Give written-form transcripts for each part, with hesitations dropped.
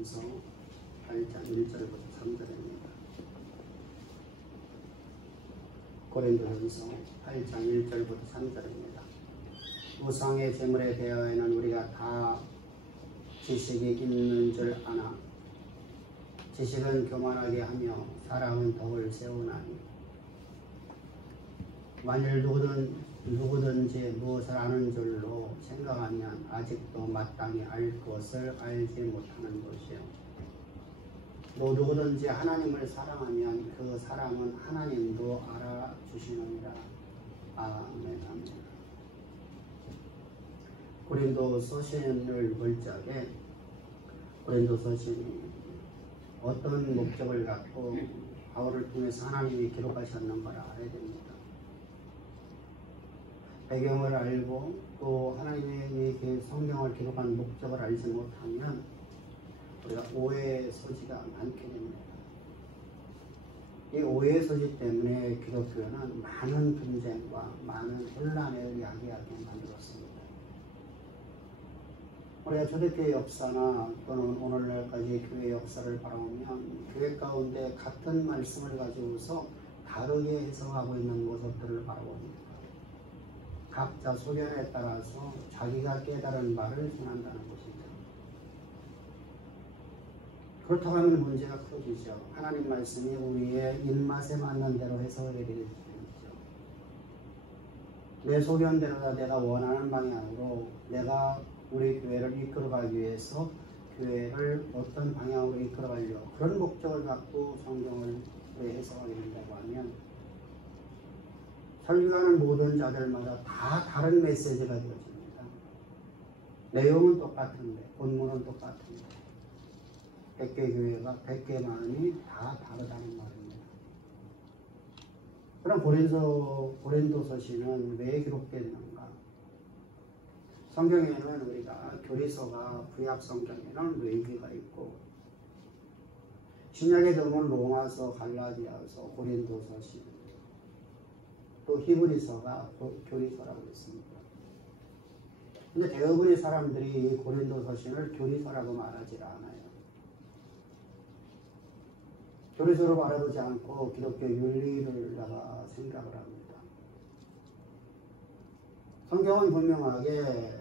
고린도전서 8장 1절부터 3절입니다. 고린도전서 8장 1절부터 3절입니다. 우상의 제물에 대하여는 우리가 다 지식이 있는 줄 아나 지식은 교만하게 하며 사랑은 덕을 세우나니 만일 누구든지 무엇을 아는 줄로 생각하면 아직도 마땅히 알 것을 알지 못하는 것이요. 또 누구든지 하나님을 사랑하면 그 사랑은 하나님도 알아주시느니라. 아멘. 아멘. 고린도서신을 볼 적에 고린도서신이 어떤 목적을 갖고 바울을 통해서 하나님이 기록하셨는가를 알아야 됩니다. 배경을 알고 또 하나님의 성경을 기록한 목적을 알지 못하면 우리가 오해의 소지가 많게 됩니다. 이 오해의 소지 때문에 기독교는 많은 분쟁과 많은 혼란을 야기하게 만들었습니다. 우리가 초대교회 역사나 또는 오늘날까지 교회 역사를 바라보면 교회 가운데 같은 말씀을 가지고서 다르게 해석하고 있는 모습들을 바라봅니다. 각자 소견에 따라서 자기가 깨달은 바를 전한다는 것이죠. 그렇다고 하면 문제가 커지죠. 하나님 말씀이 우리의 입맛에 맞는 대로 해석하게 되겠죠. 내 소견대로 내가 원하는 방향으로 내가 우리 교회를 이끌어가기 위해서 교회를 어떤 방향으로 이끌어가려고 그런 목적을 갖고 성경을 해석하게 된다고 하면 설교하는 모든 자들마다 다 다른 메시지가 되어집니다. 내용은 똑같은데 본문은 똑같은데 100개 교회가 100개 마음이 다 다르다는 말입니다. 그럼 고린도서신은 왜 기록되는가? 성경에는 우리가 교리서가 구약 성경에는 레위기가 있고 신약에 들어오면 로마서, 갈라디아서, 고린도서신 또 히브리서가 교리서라고 했습니다. 근데 대부분의 사람들이 이 고린도서신을 교리서라고 말하지 않아요. 교리서로 말하지 않고 기독교 윤리를 생각을 합니다. 성경은 분명하게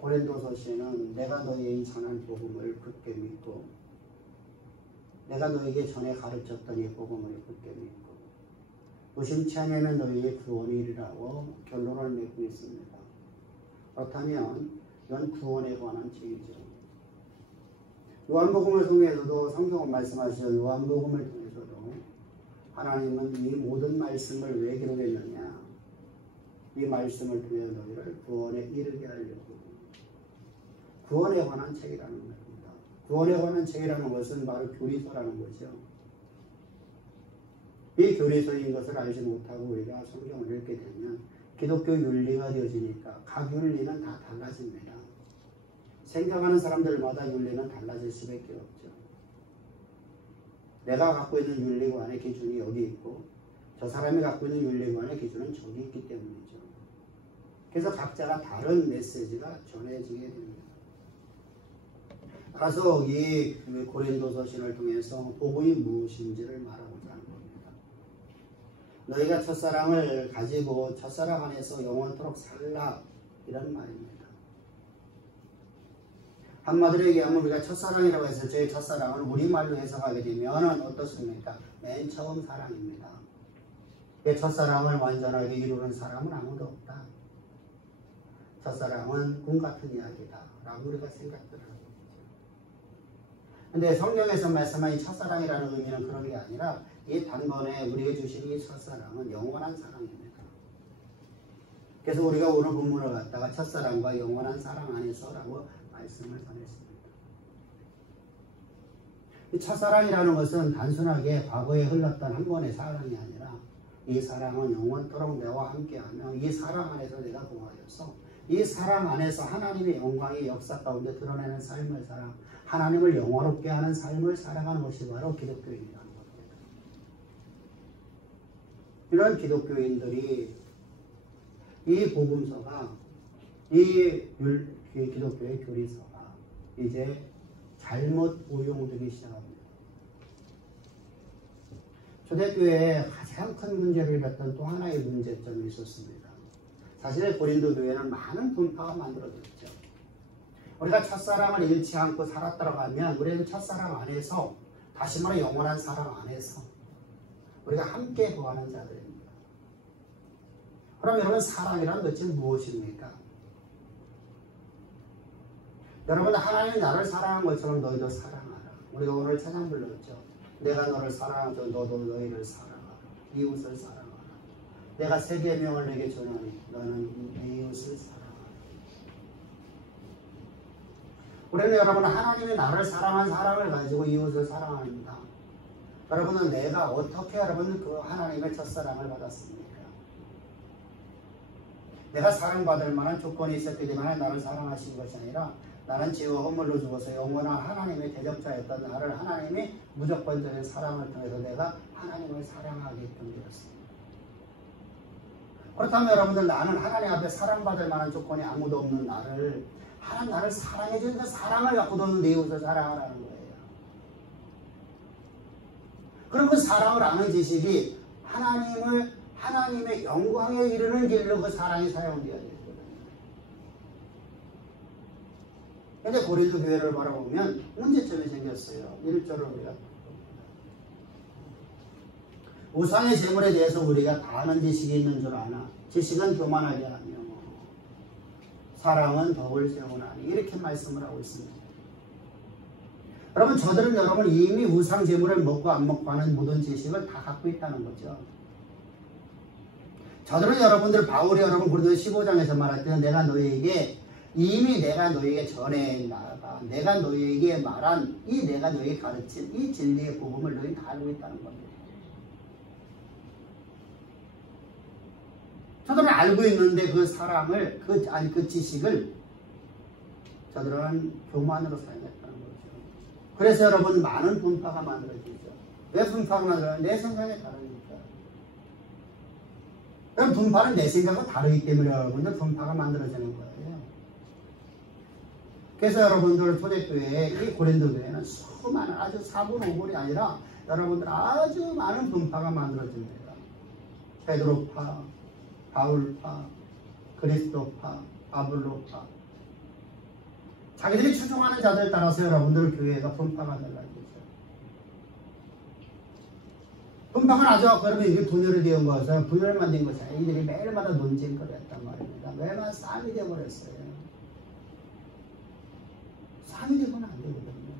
고린도서신은 내가 너희에게 전한 복음을 굳게 믿고 내가 너에게 전에 가르쳤던 이 복음을 굳게 믿고 무심치 않으면 너희의 구원이라고 결론을 맺고 있습니다. 그렇다면 이건 구원에 관한 책이죠. 요한복음을 통해서도 성경은 말씀하시죠. 요한복음을 통해서도 하나님은 이 모든 말씀을 왜 기록했느냐? 이 말씀을 통해 너희를 구원에 이르게 하려고. 구원에 관한 책이라는 겁니다. 구원에 관한 책이라는 것은 바로 교리서라는 거죠. 이 교리서인 것을 알지 못하고 우리가 성경을 읽게 되면 기독교 윤리가 되어지니까 각 윤리는 다 달라집니다. 생각하는 사람들마다 윤리는 달라질 수밖에 없죠. 내가 갖고 있는 윤리관의 기준이 여기 있고 저 사람이 갖고 있는 윤리관의 기준은 저기 있기 때문이죠. 그래서 각자가 다른 메시지가 전해지게 됩니다. 따라서 이 고린도서신을 통해서 복음이 무엇인지를 말하고자 하는 겁니다. 너희가 첫사랑을 가지고 첫사랑 안에서 영원토록 살라 이런 말입니다. 한마디로 얘기하면 우리가 첫사랑이라고 해서 저희 첫사랑을 우리말로 해석하게 되면 어떻습니까? 맨 처음 사랑입니다. 첫사랑을 완전하게 이루는 사람은 아무도 없다. 첫사랑은 꿈 같은 이야기다 라고 우리가 생각을 하고 있죠. 근데 성경에서 말씀한 이 첫사랑이라는 의미는 그런 게 아니라 이 단번에 우리에게 주신 이 첫사랑은 영원한 사랑입니다. 그래서 우리가 오늘 본문을 갖다가 첫사랑과 영원한 사랑 안에서 라고 말씀을 전했습니다. 이 첫사랑이라는 것은 단순하게 과거에 흘렀던 한 번의 사랑이 아니라 이 사랑은 영원토록 내와 함께하며 이 사랑 안에서 내가 동하여서 이 사랑 안에서 하나님의 영광이 역사 가운데 드러내는 삶을 살아 하나님을 영화롭게 하는 삶을 살아가는 것이 바로 기독교인이라는 겁니다. 이런 기독교인들이 이 복음서가 이 기독교의 교리서가 이제 잘못 오용되기 시작합니다. 초대교회에 가장 큰 문제를 일으켰던 또 하나의 문제점이 있었습니다. 사실 고린도 교회는 많은 분파가 만들어졌죠. 우리가 첫사랑을 잃지 않고 살았다고 하면 우리는 첫사랑 안에서, 다시 말해 영원한 사랑 안에서 우리가 함께 거하는 자들입니다. 그럼 여러분, 사랑이란 도대체 무엇입니까? 여러분, 하나님이 나를 사랑한 것처럼 너희도 사랑하라. 우리가 오늘 찬양 불렀죠. 내가 너를 사랑하죠. 너도 너희를 사랑하라. 이웃을 사랑하라. 내가 세 계명을 내게 전하니 너는 네 이웃을 사랑하라. 우리는 여러분, 하나님이 나를 사랑한 사랑을 가지고 이웃을 사랑합니다. 여러분은 내가 어떻게 여러분 그 하나님의 첫사랑을 받았습니까? 내가 사랑받을 만한 조건이 있었기 때문에 나를 사랑하신 것이 아니라 나는 죄와 허물로 죽어서 영원한 하나님의 대적자였던 나를 하나님이 무조건적인 사랑을 통해서 내가 하나님을 사랑하게끔 되었습니다. 그렇다면 여러분들, 나는 하나님 앞에 사랑받을 만한 조건이 아무도 없는 나를, 하나님 나를 사랑해주는 그 사랑을 갖고도 내 이웃을 사랑하라는 거예요. 그럼 그 사랑을 아는 지식이 하나님의 영광에 이르는 길로 그 사랑이 사용되어야 되거든요. 근데 고린도 교회를 바라보면 문제점이 생겼어요. 1절을 우리가 우상의 제물에 대해서 우리가 다 아는 지식이 있는 줄 아나 지식은 교만하게 하며 사랑은 덕을 세우나니, 이렇게 말씀을 하고 있습니다. 여러분, 저들은 여러분 이미 우상 제물을 먹고 안 먹고 하는 모든 지식을 다 갖고 있다는 거죠. 저들은 여러분들, 바울이 여러분 고린도 15장에서 말할 때는 내가 너희에게 전해 나아가 내가 너희에게 말한 내가 너희에게 가르친 이 진리의 복음을 너희는 다 알고 있다는 겁니다. 저들은 알고 있는데 그 사랑을, 그 지식을 저들은 교만으로 사용했다는 거죠. 그래서 여러분, 많은 분파가 만들어지죠. 왜 분파가 만들어져요? 내 생각이 다르니까. 그럼 분파는 내 생각과 다르기 때문에 여러분들 분파가 만들어지는 거예요. 그래서 여러분들 초대교회에, 이 고린도 교회는 수많은, 아주 4분 5분이 아니라 여러분들 아주 많은 분파가 만들어집니다. 베드로파, 바울파, 그리스도파, 아볼로파. 자기들이 추종하는 자들 따라서 여러분들 교회가 분파가 달라지죠. 분파가 아주, 여러분, 이게 분열이 되어 것은 분열을 만든 것이 아니라 이들이 매일마다 논쟁거리 했단 말입니다. 매일마다 싸움이 되어버렸어요. 싸움이 되고는 안 되거든요.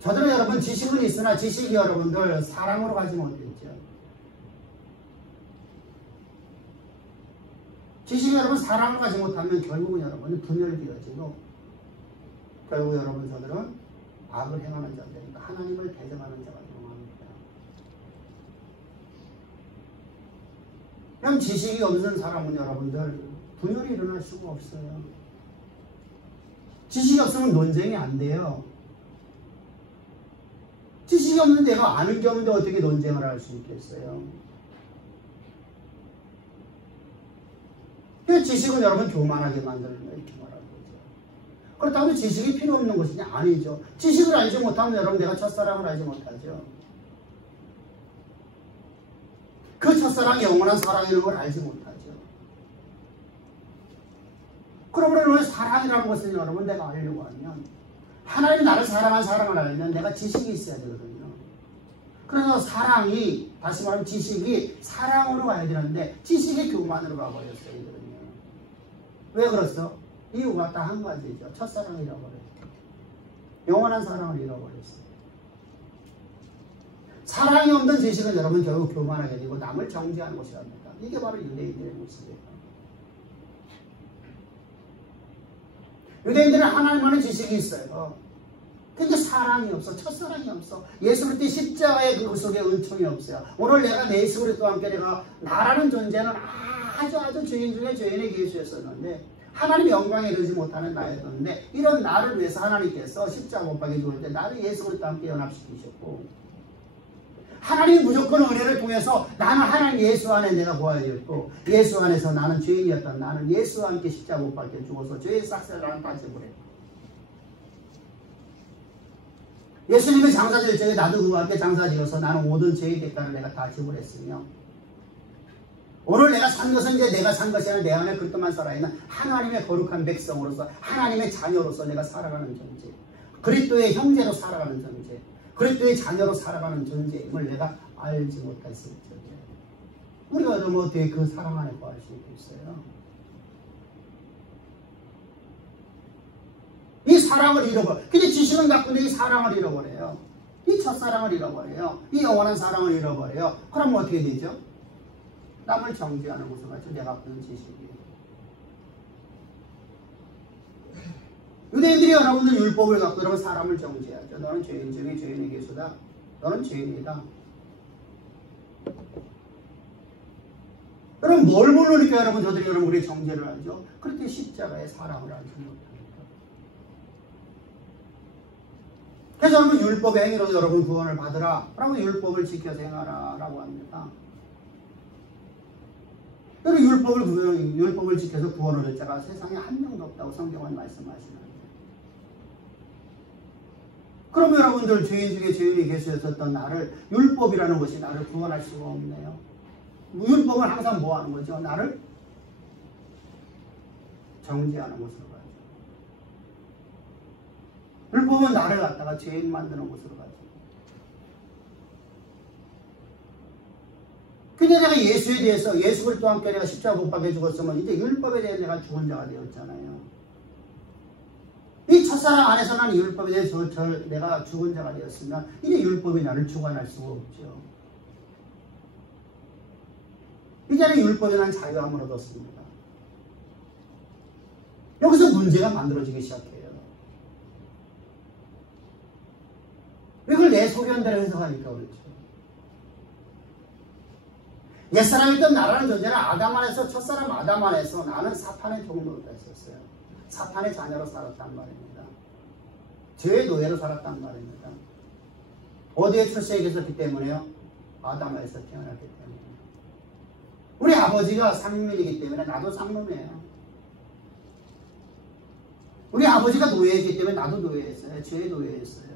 저들은 여러분 지식은 있으나 지식이 여러분들 사랑으로 가지 못했죠. 지식이 여러분 사랑을 가지 못하면 결국은 여러분 분열이 되어지고, 결국 여러분 저들은 악을 행하는 자들이니까 하나님을 대적하는 자가 되어갑니다. 그럼 지식이 없는 사람은 여러분들 분열이 일어날 수가 없어요. 지식이 없으면 논쟁이 안 돼요. 지식이 없는 내가 아는 게 없는데 어떻게 논쟁을 할 수 있겠어요? 그 지식은 여러분 교만하게 만드는 거예요. 이렇게 말하는 거죠. 그렇다면 지식이 필요 없는 것이냐? 아니죠. 지식을 알지 못하면 여러분 내가 첫사랑을 알지 못하죠. 그 첫사랑이 영원한 사랑이라는 걸 알지 못하죠. 그러므로 사랑이라는 것은 여러분 내가 알려고 하면, 하나님이 나를 사랑한 사랑을 알면 내가 지식이 있어야 되거든요. 그래서 사랑이, 다시 말하면 지식이 사랑으로 가야 되는데 지식이 교만으로 가버렸어요. 왜 그렇소? 이유가 딱 한 가지죠. 첫사랑을 잃어버렸어요. 영원한 사랑을 잃어버렸어요. 사랑이 없는 지식은 여러분 결국 교만하게 되고 남을 정죄하는 것이랍니다. 이게 바로 유대인들의 모습이에요. 유대인들은 하나님만의 지식이 있어요. 근데 사랑이 없어. 첫사랑이 없어. 예수 그리스도의 십자가의 그 속에 은총이 없어요. 오늘 내가 내 예수 그리스도와 함께 내가 나라는 존재는 아주 죄인 중에 죄인의 예수였었는데, 하나님 영광에 이르지 못하는 나였는데, 이런 나를 위해서 하나님께서 십자가 못 박혀 죽을 때 나를 예수 그리스도와 함께 연합시키셨고, 하나님이 무조건 은혜를 통해서 나는 하나님 예수 안에 내가 구하였고 예수 안에서 나는 죄인이었던 나는 예수와 함께 십자가 못 박혀 죽어서 죄의 싹쓸이를 나는 다 지불해. 예수님의 장사질 적에 나도 그와 함께 장사지어서 나는 모든 죄의 대가를 내가 다 지불했으며 오늘 내가 산 것은 이제 내가 산 것이 아니라 내 안에 그리스도만 살아있는 하나님의 거룩한 백성으로서 하나님의 자녀로서 내가 살아가는 존재, 그리스도의 형제로 살아가는 존재, 그리스도의 자녀로 살아가는 존재임을 내가 알지 못했을 적에 우리가 그러면 어떻게 그 사랑 안에 거할 수 있겠어요? 이 사랑을 잃어버려. 근데 지식은 갖고 있는데 이 사랑을 잃어버려요. 이 첫사랑을 잃어버려요. 이 영원한 사랑을 잃어버려요. 그럼 어떻게 되죠? 남을 정죄하는 것을 가지고 내가 갖고 있는 지식이. 유대인들이 여러분들 율법을 갖고 여러분 사람을 정죄하죠. 너는 죄인 중에 죄인의 개수다. 너는 죄인이다. 여러분 뭘 모르니까 여러분 저들이 여러분들이 정죄를 하죠. 그렇게 십자가의 사랑을 알지 못합니다. 그래서 여러분 율법의 행위로 여러분 구원을 받으라. 라고 율법을 지켜서 행하라 라고 합니다. 여러분 율법을 지켜서 구원을 얻을 자가 세상에 한 명도 없다고 성경은 말씀하시는데 그러면 여러분들 죄인 중에 죄인이 계셨던 나를 율법이라는 것이 나를 구원할 수가 없네요. 율법은 항상 뭐 하는 거죠? 나를 정죄하는 것으로 가죠. 율법은 나를 갖다가 죄인 만드는 것으로 가죠. 근데 내가 예수에 대해서 예수 그리스도와 함께 내가 십자가 못 박혀 죽었으면 이제 율법에 대해 내가 죽은 자가 되었잖아요. 이 첫사랑 안에서 나는 율법에 대해서 내가 죽은 자가 되었으면 이제 율법이 나를 주관할 수가 없죠. 이제는 율법에 난 자유함을 얻었습니다. 여기서 문제가 만들어지기 시작해요. 이걸 내 소견대로 해석하니까 그렇죠. 옛사람이었던 나라는 존재는 아담 안에서 첫사람 아담 안에서 나는 사탄의 종로가 있었어요. 사탄의 자녀로 살았단 말입니다. 죄의 노예로 살았단 말입니다. 어디에 출생해 계셨기 때문에요? 아담에서 태어났기 때문에. 우리 아버지가 상민이기 때문에 나도 상놈이에요. 우리 아버지가 노예였기 때문에 나도 노예였어요. 죄의 노예였어요.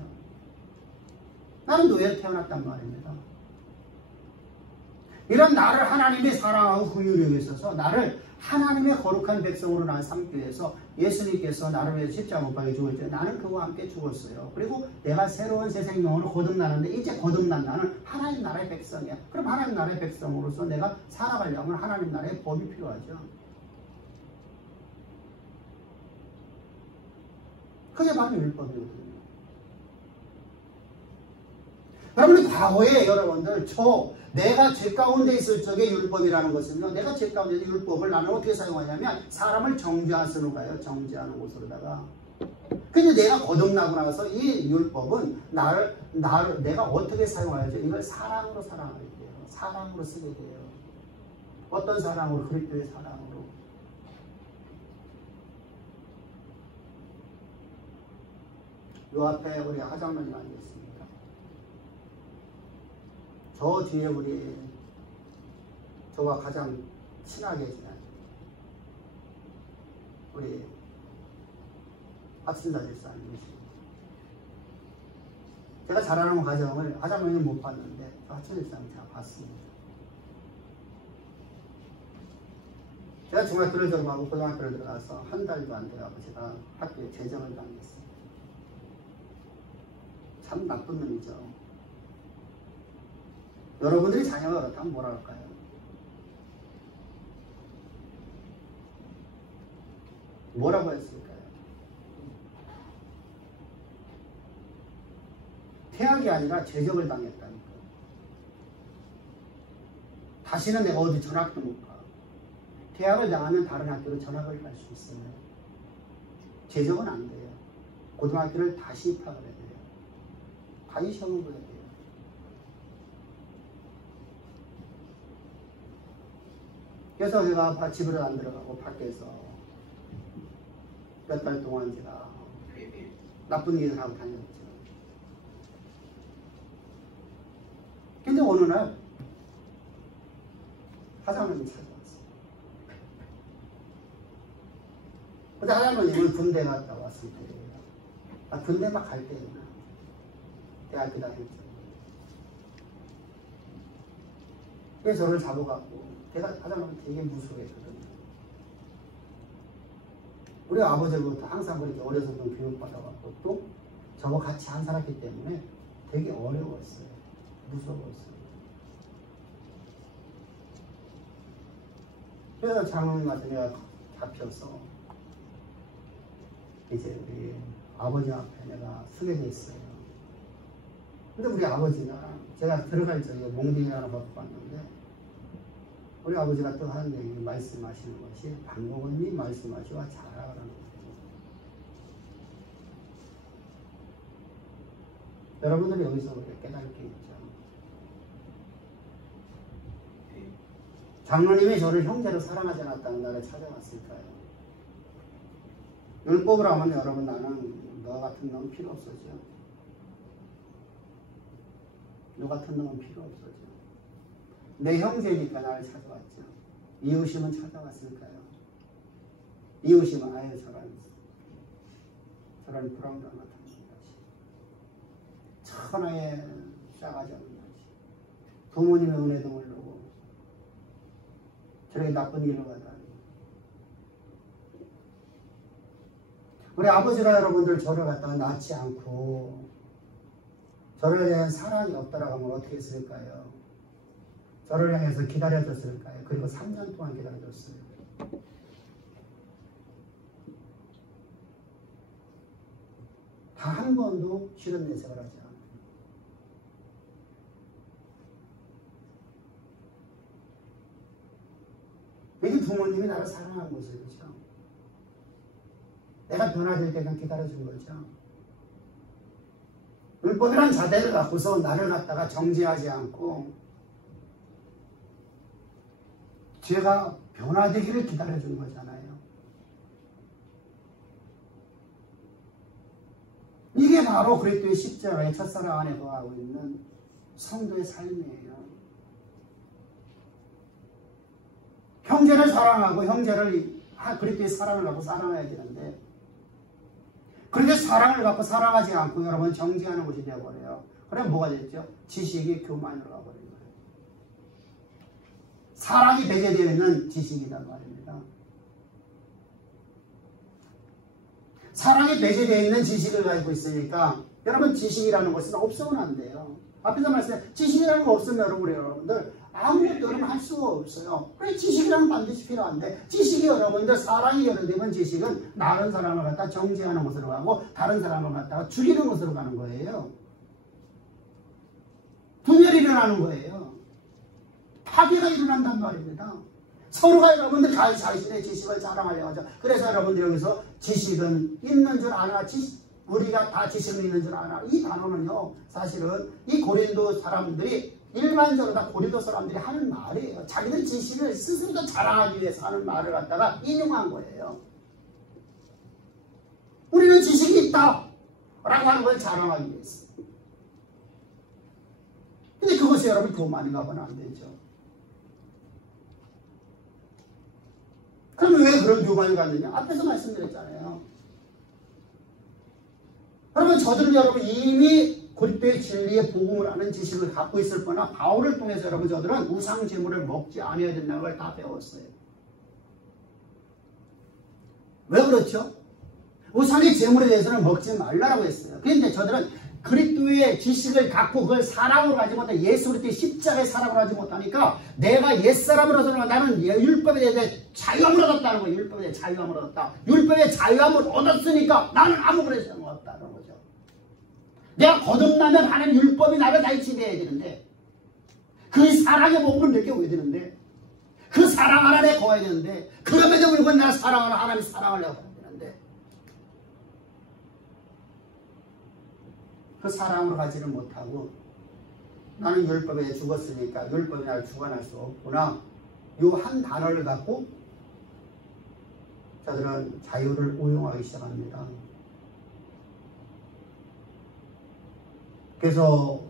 나는 노예로 태어났단 말입니다. 이런 나를 하나님이 사랑하고 긍휼히 여기셔서 나를 하나님의 거룩한 백성으로 난 삼기 위해서 예수님께서 나를 위해서 십자가 못 박혀 죽을 때 나는 그와 함께 죽었어요. 그리고 내가 새로운 새 생명으로 거듭나는데 이제 거듭난 나는 하나님 나라의 백성이야. 그럼 하나님 나라의 백성으로서 내가 살아가려면 하나님 나라의 법이 필요하죠. 그게 바로 율법이거든요. 여러분 과거에 여러분들 내가 죄 가운데 있을 적에 율법이라는 것은요. 내가 죄 가운데 있는 율법을 나는 어떻게 사용하냐면 사람을 정죄하는 가요. 정죄하는 곳으로다가. 근데 내가 거듭나고 나서 이 율법은 내가 어떻게 사용하야죠? 이걸 사랑으로 사랑하게 돼요. 사랑으로 쓰게 돼요. 어떤 사랑으로? 그리스도의 사랑으로. 요 앞에 우리 하장로님 앉았습니다. 저 뒤에 저와 가장 친하게 지낸 우리 박신자 집사님이십니다. 제가 자라는 과정을 하장로님 못 봤는데 박신자 집사님 제가 봤습니다. 제가 중학교를 졸업하고 고등학교를 들어가서 한 달도 안 돼가고 제가 학교에 재정을 당했어요. 참 나쁜 놈이죠. 여러분들이 자녀가 그렇다면 뭐라 할까요? 뭐라고 했을까요? 퇴학이 아니라 제적을 당했다니까. 다시는 내가 어디 전학도 못 가. 퇴학을 당하면 다른 학교로 전학을 갈 수 있어요. 제적은 안 돼요. 고등학교를 다시 입학을 해야 돼요. 다시 시험을 보야 돼요. 그래서 제가 집으로 안 들어가고 밖에서 몇 달 동안 제가 나쁜 일을 하고 다녔죠. 근데 어느 날 하장님이 찾아왔어요. 근데 하장님은 군대 갔다 왔을 때예요. 아, 군대 막 갈 때구나. 대학교 다닐 때. 그래서 저를 잡아갖고 제가 하장님은 되게 무서워했거든요. 우리 아버지부터 항상 그렇게 어려서부터 교육받아갖고 또 저와 같이 안 살았기 때문에 되게 어려웠어요. 무서웠어요. 그래서 장로님한테 내가 잡혀서 이제 우리 아버지 앞에 내가 서게 됐어요. 근데 우리 아버지가 제가 들어갈 적에 몽둥이 하나 갖고 왔는데 우리 아버지가 또 하는 얘기 말씀하시는 것이 박목원님 말씀하시와 잘하라는 거예요. 여러분들이 여기서 깨달을 게 있죠. 장로님이 저를 형제로 사랑하지 않았다는 날에 찾아왔을까요? 율법을 하면 여러분 나는 너 같은 놈은 필요 없어져. 너 같은 놈은 필요 없어져. 내 형제니까 나를 찾아왔죠. 이웃이면 찾아왔을까요? 이웃이면 아예 저런 불안감 같은 것이 천하에 싸가지 않는 것이 부모님의 은혜도 모르고 저렇게 나쁜 일을 하다니. 우리 아버지가 여러분들 저를 갖다가 낳지 않고 저를 대한 사랑이 없다라고 하면 어떻게 했을까요? 저를 향해서 기다려줬을까요? 그리고 3년 동안 기다려줬어요. 다 한 번도 싫은 내색을 하지 않아요. 이게 부모님이 나를 사랑한 모습이죠. 내가 변화될 때까지 기다려준 거죠. 율법이란 자대를 갖고서 나를 갖다가 정죄하지 않고 제가 변화되기를 기다려준 거잖아요. 이게 바로 그리스도의 십자가의 첫사랑 안에 거하고 있는 성도의 삶이에요. 형제를 사랑하고 형제를 그리스도의 사랑을 갖고 사랑해야 되는데 그런데 사랑을 갖고 사랑하지 않고 여러분 정죄하는 것이 되어버려요. 그럼 뭐가 됐죠? 지식이 교만으로 가버린 거예요. 사랑이 배제되어 있는 지식이란 말입니다. 사랑이 배제되어 있는 지식을 가지고 있으니까 여러분 지식이라는 것은 없으면 안 돼요. 앞에서 말씀해 지식이라는 거 없으면 여러분들 아무것도 할 수가 없어요. 그래 지식이라는 반드시 필요한데 지식이 여러분들 사랑이 여러분들 지식은 다른 사람을 갖다 정죄하는 것으로 가고 다른 사람을 갖다가 죽이는 것으로 가는 거예요. 분열이 일어나는 거예요. 파괴가 일어난단 말입니다. 서로가 여러분들 자신의 지식을 자랑하려고 하죠. 그래서 여러분들 여기서 지식은 있는 줄 아나 우리가 다 지식은 있는 줄 아나 이 단어는요 사실은 이 고린도 사람들이 일반적으로 다 고린도 사람들이 하는 말이에요. 자기들 지식을 스스로 자랑하기 위해서 하는 말을 갖다가 인용한 거예요. 우리는 지식이 있다 라고 하는 걸 자랑하기 위해서. 근데 그것이 여러분 교만이 가면 안 되죠. 그럼 왜 그런 교만이 갔느냐? 앞에서 말씀드렸잖아요. 여러분 저들은 여러분 이미 그리스도의 진리의 복음을 아는 지식을 갖고 있을 거나 바울을 통해서 여러분 저들은 우상 제물을 먹지 않아야 된다는 걸 다 배웠어요. 왜 그렇죠? 우상의 제물에 대해서는 먹지 말라고 했어요. 그런데 저들은 그리스도의 지식을 갖고 그걸 사랑으로 가지 못하고 예수 그리스도의 십자가의 사랑으로 하지 못하니까 내가 옛사람으로서 나는 율법에 대해서 자유함을 얻었다는 거예요. 율법에 대해 자유함을 얻었다. 율법의 자유함을 얻었으니까 나는 아무거나 상관없다는 거죠. 내가 거듭나면 하나님 율법이 나를 다 지배해야 되는데 그 사랑의 복음을 느껴야 되는데 그 사랑 안에 거해야 되는데 그럼에도 불구하고 내가 사랑하는 하나님 사랑을 내가 해야 되는데 그 사랑으로 가지를 못하고 나는 율법에 죽었으니까 율법이 나를 주관할 수 없구나. 이 한 단어를 갖고 자들은 자유를 오용하기 시작합니다. 그래서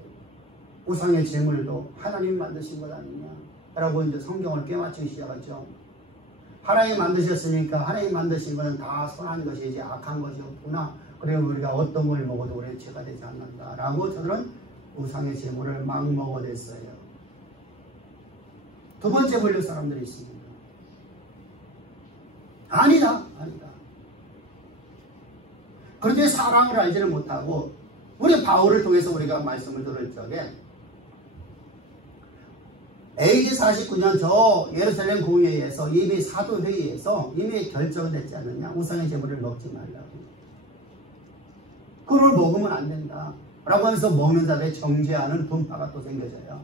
1 우상의 제물도 하나님 만드신 것 아니냐 라고 이제 성경을 꿰맞추기 시작하죠. 하나님 만드셨으니까 하나님 만드신 것은 다 선한 것이지 악한 것이 없구나. 그리고 우리가 어떤 걸 먹어도 우리의 죄가 되지 않는다 라고 저들은 우상의 제물을 막 먹어댔어요. 두 번째 분류 사람들이 있습니다. 아니다. 그런데 사랑을 알지는 못하고 우리 바울을 통해서 우리가 말씀을 들을 적에 AD 49년 저 예루살렘 공회에서 이미 사도회의에서 이미 결정됐지 않느냐. 우상의 제물을 먹지 말라고. 그걸 먹으면 안 된다 라고 해서 먹는 자들의 정죄하는 분파가 또 생겨져요.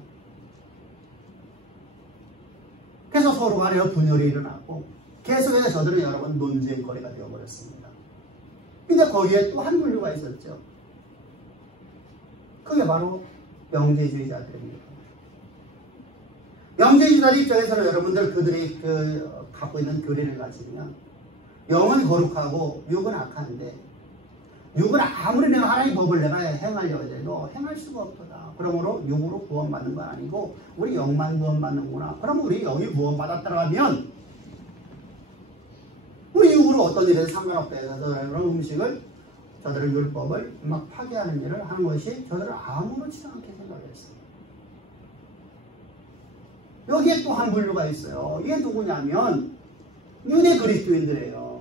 그래서 서로 간에 분열이 일어나고 계속해서 저들은 여러분 논쟁거리가 되어버렸습니다. 근데 거기에 또 한 분류가 있었죠. 그게 바로 영재주의자들입니다. 영재주의자들 입장에서는 여러분들 그들이 갖고 있는 교리를 가지면 영은 거룩하고 육은 악한데 육은 아무리 내가 하나님의 법을 내가 행하려고 해도 행할 수가 없다. 그러므로 육으로 구원받는 건 아니고 우리 영만 구원받는구나. 그러면 우리 영이 구원받았다고 하면 우리 육으로 어떤 일에도 상관없다 해서 그런 음식을 저들의 율법을 막 파괴하는 일을 하는 것이 저들은 아무렇지 않게 생각했어요. 여기에 또 한 분류가 있어요. 이게 누구냐면 유대 그리스도인들이에요.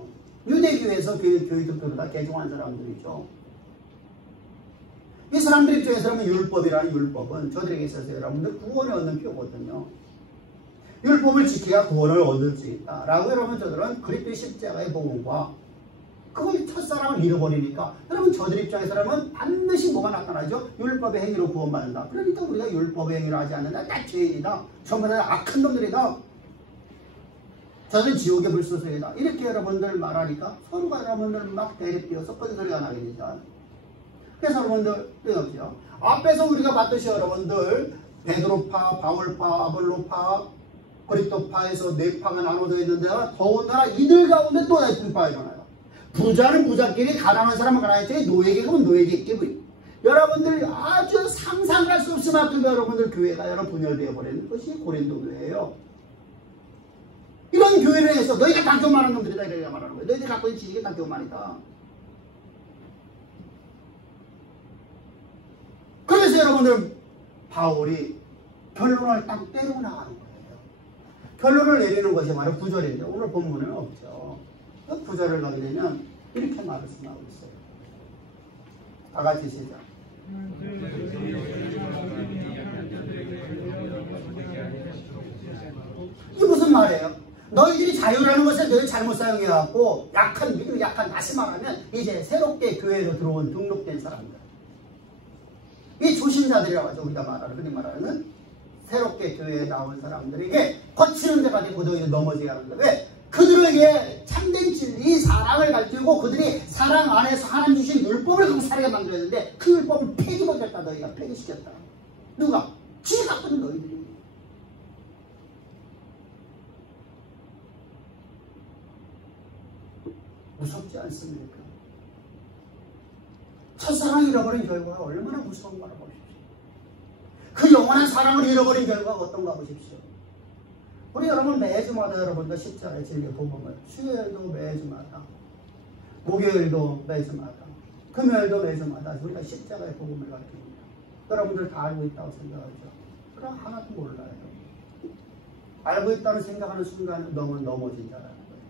유대교에서 교회도 다 개종한 사람들이죠. 이 사람들 입장에서는 율법이라는 율법은 저들에게 있어서 여러분들 구원을 얻는 표거든요. 율법을 지켜야 구원을 얻을 수 있다 라고 여러분 저들은 그리스도의 십자가의 복음과 그걸 첫사랑을 잃어버리니까 여러분 저들 입장에서는 반드시 뭐가 나타나죠? 율법의 행위로 구원받는다. 그러니까 우리가 율법의 행위를 하지 않는다. 다 죄인이다. 전부 다 악한 놈들이다. 저는 지옥의 불소속이다. 이렇게 여러분들 말하니까 서로가 여러분들 막 대립되어서 끈소리가 나게 되죠. 그래서 여러분들 뜨겁죠. 앞에서 우리가 봤듯이 여러분들 베드로파, 바울파, 아볼로파, 그리스도파에서 네 파가 나눠져 있는데 더군다나 이들 가운데 또 다른 분파가 일어나요. 부자는 부자끼리, 가난한 사람은 가난했지, 노예계 그러면 노예계끼리. 여러분들 아주 상상할 수 없을 만큼 여러분들 교회가 여러 분열되어 버리는 것이 고린도 교회예요. 이런 교회를 해서 너희가 다 교만한 놈들이다 이렇게 말하는 거예요. 너희들이 갖고 있는 지식이 다 교만이다. 그래서 여러분들 바울이 결론을 딱 때리고 나가는 거예요. 결론을 내리는 것이 바로 구절인데 오늘 본문은 없죠. 구절을 가게 되면 이렇게 말씀하고 있어요. 다 같이 시작. 이게 무슨 말이에요? 너희들이 자유라는 것을 너희 잘못 사용해갖고 약한 다시 말하면 이제 새롭게 교회로 들어온 등록된 사람들, 이 조신자들이라고 하죠. 우리가 말하는 새롭게 교회에 나온 사람들에게 거치는 데가 되고 너희는 넘어지게 하는데 왜? 그들에게 참된 진리, 사랑을 가르치고 그들이 사랑 안에서 하나님 주신 율법을 갖고 살게 만들었는데 그 율법을 폐기시켰다. 너희가 폐기시켰다. 누가? 지혜 갖고 있는 너희들이. 무섭지 않습니까? 첫사랑 잃어버린 결과가 얼마나 무서운가 보십시오. 그 영원한 사랑을 잃어버린 결과가 어떤가 보십시오. 우리 여러분 매주마다 여러분들 십자가의 진리 복음을 수요일도 매주마다, 목요일도 매주마다, 금요일도 매주마다 우리가 십자가의 복음을 가르칩니다. 여러분들 다 알고 있다고 생각하죠. 그럼 하나도 몰라요. 알고 있다는 생각하는 순간 넘어진 자라는 거예요.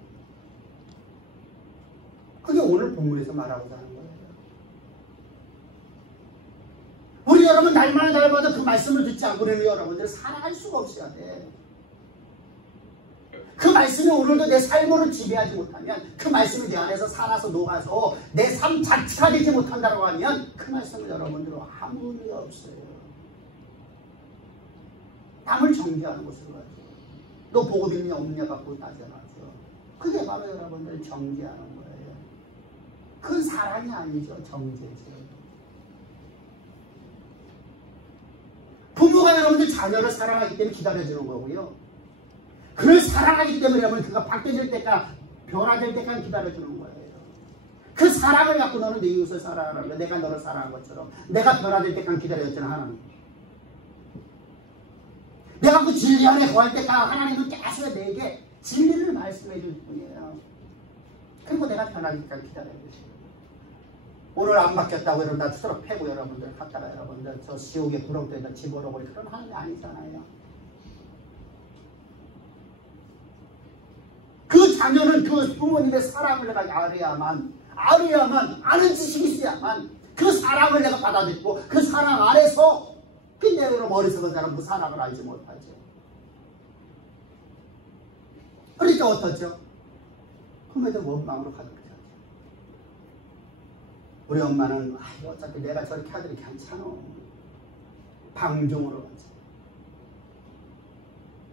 그게 오늘 본문에서 말하고자 하는 거예요. 우리 여러분 날마다 날마다 그 말씀을 듣지 않고 있는 여러분들 살아갈 수가 없어야 돼. 그 말씀이 오늘도 내 삶을 지배하지 못하면, 그 말씀이 내 안에서 살아서 녹아서 내 삶 자체가 되지 못한다고 하면 그 말씀은 여러분들은 아무 의미가 없어요. 남을 정죄하는 것으로 하죠. 너 복음 있냐 없냐 갖고 따져나죠. 그게 바로 여러분들 정죄하는 거예요. 그건 사랑이 아니죠. 정죄죠. 부모가 여러분들 자녀를 사랑하기 때문에 기다려주는 거고요. 그를 사랑하기 때문에 여러분 그가 바뀌어질 때까지, 변화될 때까지 기다려주는 거예요. 그 사랑을 갖고 너는 내 이웃을 사랑하는 거야. 내가 너를 사랑한 것처럼 내가 변화될 때까지 기다려줬잖아. 하나님. 내가 그 진리 안에 거할 때까지 하나님은 계속 내게 진리를 말씀해 줄 뿐이에요. 그리고 내가 변하기까지 기다려야 되죠. 오늘 안 바뀌었다고 여러분 나 스스로 패고 여러분들 갔다가 여러분들 저 지옥의 구렁텅이에다 집어넣고 그런 하나님이 아니잖아요. 그 자녀는 그 부모님의 사랑을 내가 알아야만 아는 지식이 있어야만 그 사랑을 내가 받아들이고 그 사랑 안에서 그냥 머릿속에 사람 그 사랑을 알지 못하죠. 그러니까 어떻죠? 그럼에도 원망으로 가득 차죠. 우리 엄마는 어차피 내가 저렇게 하더니 괜찮아. 방종으로 가죠.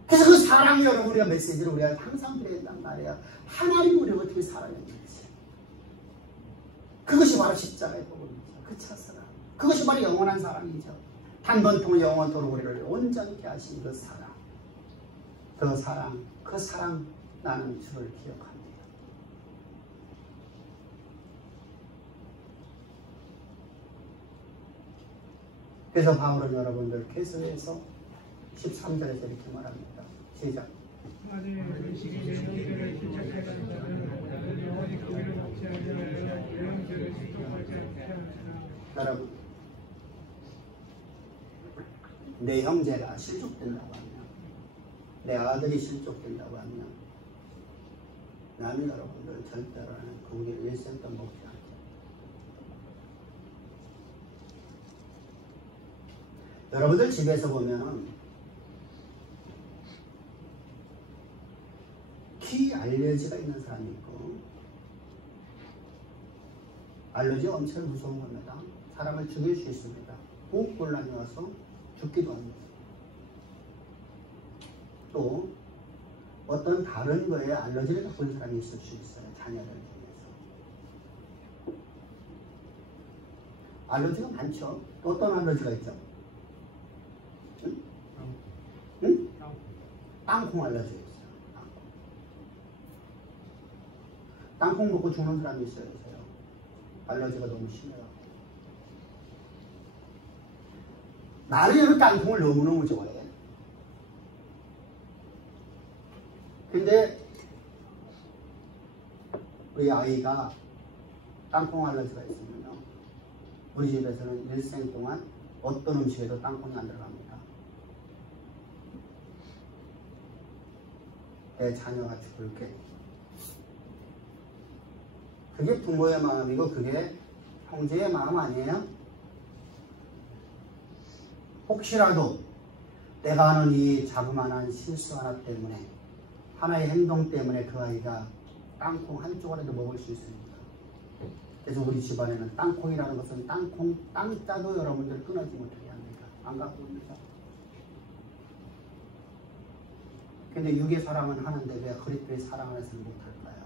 그래서 그 사랑이 여러분 우리가 메시지를 우리가 항상 드려야 된단 말이에요. 하나님 우리를 어떻게 사랑했는지. 그것이 바로 십자가의 복음이죠. 그 첫사랑. 그것이 바로 영원한 사랑이죠. 단번통을 영원토록 우리를 온전케 하신 그 사랑. 그 사랑 나는 주를 기억합니다. 그래서 바울은 여러분들 계속해서 13절에서 이렇게 말합니다. 시작. 여러분, 내 형제가 실족된다고 하면, 내 아들이 실족된다고 하면, 나는 여러분들 절대로는 그 우리를 일생 동안 먹지 않죠. 여러분들 집에서 보면 키 알러지가 있는 사람이 있고, 알러지 엄청 무서운 겁니다. 사람을 죽일 수 있습니다. 호흡곤란이 와서 죽기도 합니다. 또 어떤 다른 거에 알러지를 갖고 있는 사람이 있을 수 있어요. 자녀들 중에서. 알러지가 많죠. 또 어떤 알러지가 있죠? 응? 땅콩 알러지가 있어요. 땅콩 먹고 죽는 사람이 있어요. 알러지가 너무 심해요. 나는 여기 땅콩을 너무너무 좋아해. 근데 우리 아이가 땅콩 알러지가 있으면요, 우리 집에서는 일생 동안 어떤 음식에도 땅콩이 안 들어갑니다. 내 자녀가 죽을게. 그게 부모의 마음이고 그게 형제의 마음 아니에요? 혹시라도 내가 하는 이 자그마한 실수 하나 때문에, 하나의 행동 때문에 그 아이가 땅콩 한쪽이라도 먹을 수 있습니다. 그래서 우리 집안에는 땅콩이라는 것은 땅자도 여러분들 끊어지 못하게 합니다. 안 갖고 옵니다. 근데 육의 사랑은 하는데 왜 그리스도의 사랑을 해서 못할까요?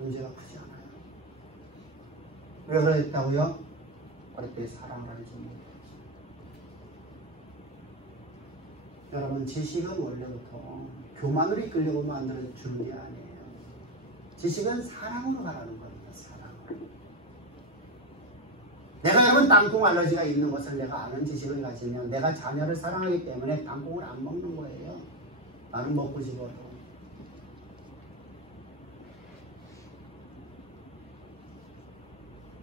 문제가 크지 않아요. 왜 그랬다고요? 그리스도의 사랑을 하지 못했죠. 여러분, 지식은 원래부터 교만으로 이끌려고 만들어주는 게 아니에요. 지식은 사랑으로 가라는 겁니다. 사랑으로. 내가 여러분 땅콩 알러지가 있는 것을 내가 아는 지식을 가지면 내가 자녀를 사랑하기 때문에 땅콩을 안 먹는 거예요. 나는 먹고 싶어도.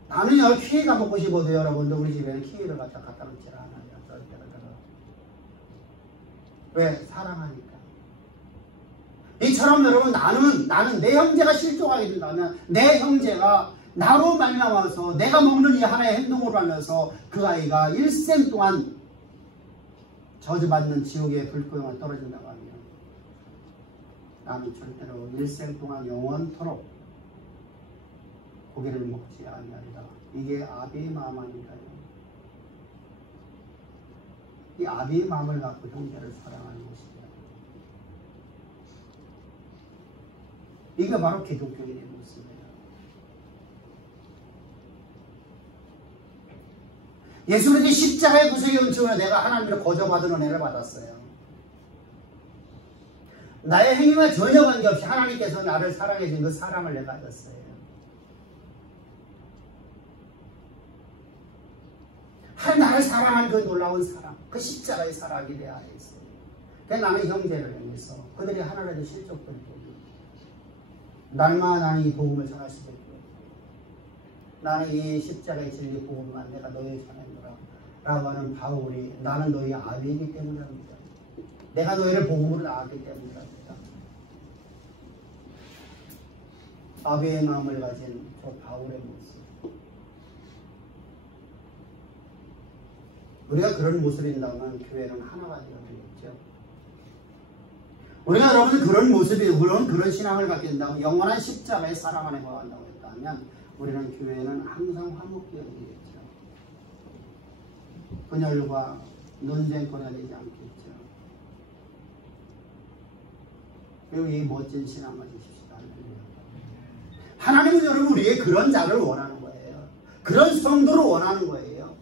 나는 키위가 먹고 싶어도 여러분들 우리 집에는 키위를 갖다 놓지 않아요. 왜? 사랑하니까. 이처럼 여러분 나는 내 형제가 실족하게 된다면 내 형제가 나로 말미암아서 내가 먹는 이 하나의 행동으로 하면서 그 아이가 일생 동안 저주받는 지옥의 불구형에 떨어진다고 하면 나는 절대로 일생 동안 영원토록 고기를 먹지 아니하리라. 이게 아비의 마음 아닌가요? 이 아비의 마음을 갖고 형제를 사랑하는 것입니다. 이게 바로 기독교인의 모습이에요. 예수님이 십자가의 구속의 은총으로 내가 하나님을 거저받은 은혜를 받았어요. 나의 행위와 전혀 관계없이 하나님께서 나를 사랑해 준 그 사랑을 내가 가졌어요. 하나님 나를 사랑하는 그 놀라운 사랑, 그 십자가의 사랑이 내 안에 있어요. 그래서 나는 형제를 향해서 그들이 하나라도 실족될 때 날마다 나는 이 복음을 전할 수 있고 나는 이 십자가의 진리 복음만 내가 너희에 전하노라 라고 하는 바울이 나는 너희 아비이기 때문입니다. 내가 너희를 복음으로 낳았기 때문입니다. 아비의 마음을 가진 저 바울의 모습, 우리가 그런 모습이 있다면 교회는 하나가 되어야겠죠. 우리가 여러분 그런 모습이 그런 신앙을 갖게 된다면 영원한 십자가의 사랑 안에 거한다고 했다면 우리는 교회는 항상 화목되어 되겠죠. 분열과 논쟁거리가 되지 않겠죠. 그리고 이 멋진 신앙을 주십시오. 하나님은 여러분 우리의 그런 자를 원하는 거예요. 그런 성도를 원하는 거예요.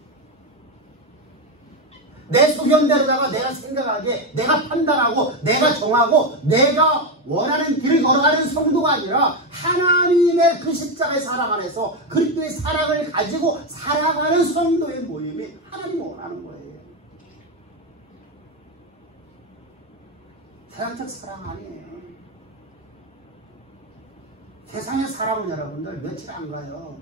내 소견대로다가 내가 생각하기에 내가 판단하고 내가 정하고 내가 원하는 길을 걸어가는 성도가 아니라 하나님의 그 십자가의 사랑 안에서 그리스도의 사랑을 가지고 살아가는 성도의 모임이 하나님이 원하는 거예요. 세상적 사랑 아니에요. 세상의 사랑은 여러분들 며칠 안 가요.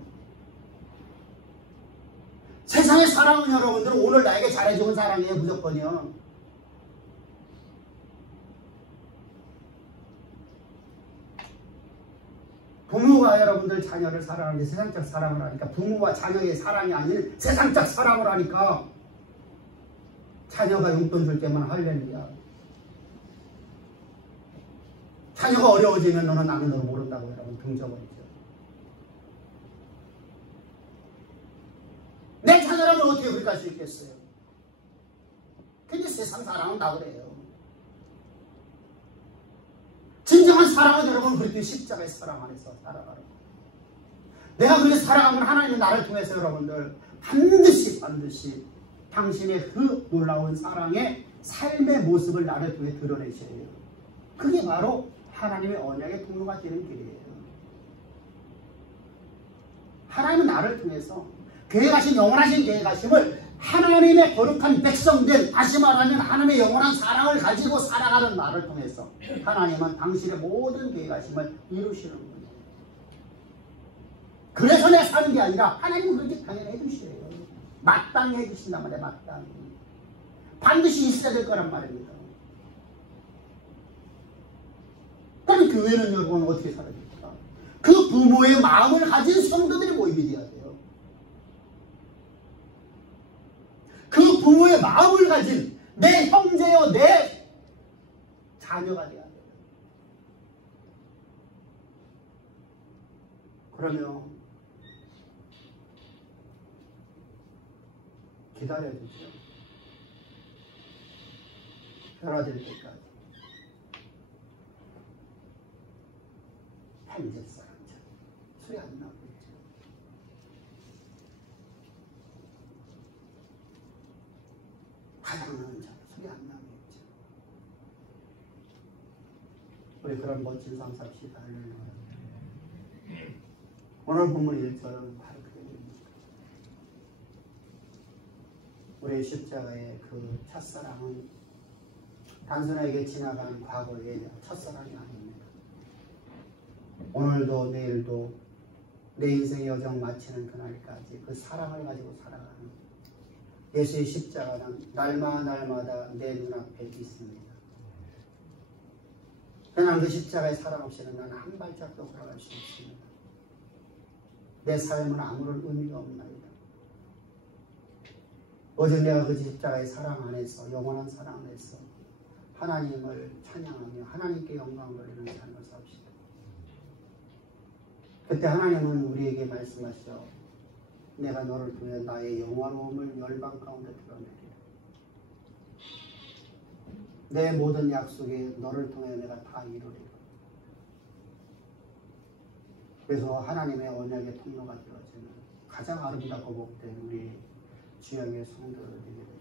세상의 사랑은 여러분들 오늘 나에게 잘해주는 사랑이에요. 무조건이요. 부모가 여러분들 자녀를 사랑하는데 세상적 사랑을 하니까 부모와 자녀의 사랑이 아닌 세상적 사랑을 하니까 자녀가 용돈 줄 때만 할렐루야. 자녀가 어려워지면 너는 나는 너 모른다고 여러분 등져버리죠. 내 자녀라면 어떻게 그렇게 할 수 있겠어요? 근데 세상 사랑은 다 그래요. 진정한 사랑은 여러분 그렇게 십자가의 사랑 안에서 살아가는 거예요. 내가 그렇게 살아가면 하나님은 나를 통해서 여러분들 반드시 당신의 그 놀라운 사랑의 삶의 모습을 나를 통해 드러내셔야 해요. 그게 바로 하나님의 언약의 통로가 되는 길이에요. 하나님은 나를 통해서 계획하신 영원하신 계획하심을 하나님의 거룩한 백성된, 다시 말하면 하나님의 영원한 사랑을 가지고 살아가는 나를 통해서 하나님은 당신의 모든 계획하심을 이루시는 거예요. 그래서 내가 사는 게 아니라 하나님은 그렇게 당연히 해주셔요. 마땅히 해주신단 말이에요. 마땅히. 반드시 있어야 될 거란 말입니다. 그럼 교회는 여러분 어떻게 살아야 됩니까? 그 부모의 마음을 가진 성도들이 모임이 되어야 돼요. 그 부모의 마음을 가진 내 형제여 내 자녀가 되어야 돼요. 그러면 기다려주죠. 변화될 때까지. 한국 사람처럼 소리 안 나고 있죠. 가장하는 자로 소리 안 나고 있죠. 우리 그런 멋진 삶 삽시다. 오늘 본문 1절은 바로 그입니다. 우리의 십자가의 그 첫사랑은 단순하게 지나간 과거의 첫사랑이 아닙니다. 오늘도 내일도 내 인생의 여정 마치는 그날까지 그 사랑을 가지고 살아가는 예수의 십자가는 날마다 내 눈앞에 있습니다. 그러나 그 십자가의 사랑 없이는 나는 한 발짝도 걸어갈 수 없습니다. 내 삶은 아무런 의미가 없나이다. 어제 내가 그 십자가의 사랑 안에서 영원한 사랑 안에서 하나님을 찬양하며 하나님께 영광을 돌리는 삶을 삽시다. 그때 하나님은 우리에게 말씀하시죠. 내가 너를 통해 나의 영원함을 열방 가운데 드러내리라. 내 모든 약속에 너를 통해 내가 다 이루리라. 그래서 하나님의 언약의 통로가 되어지는 가장 아름답고 복된 우리 주역의 성도를 되게 됩니다.